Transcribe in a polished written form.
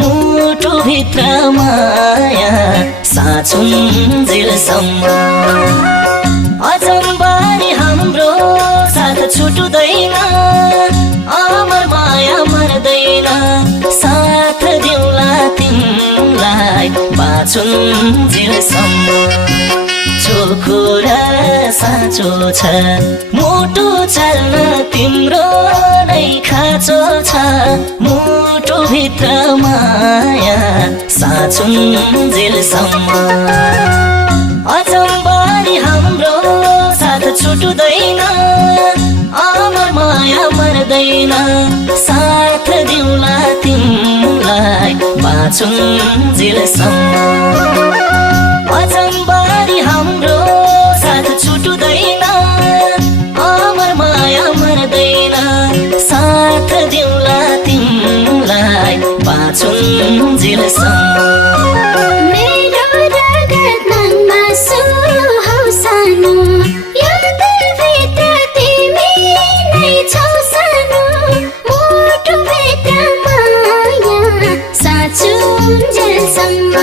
मुटु भित्र माया साँचुन्जेलसम्म अजम्बारी हाम्रो साथ छुटुदैन अमर माया मर्दैन साथ दिउला तिमीलाई बाँचुन्जेलसम्म चोखो र साँचो छ मुटु छल्न तिम्रो नै खाँचो छ मुटु भित्र माया साँचुन्जेलसम्म अजम्बारी हाम्रो साथ छुटुदैन अमर माया मर्दैन साथ दिउला तिमीलाई बाँचुन्जेलसम्म अजम्बारी हाम्रो साथ छुटुदैन अमर माया मर्दैन साथ दिउला तिमीलाई बाँचुन्जेलसम्म मेरो रगत मनमा सुहाउ सानो यादभित्र तिमी नै छौ सानो मुटु भित्र माया साँचुन्जेलसम्म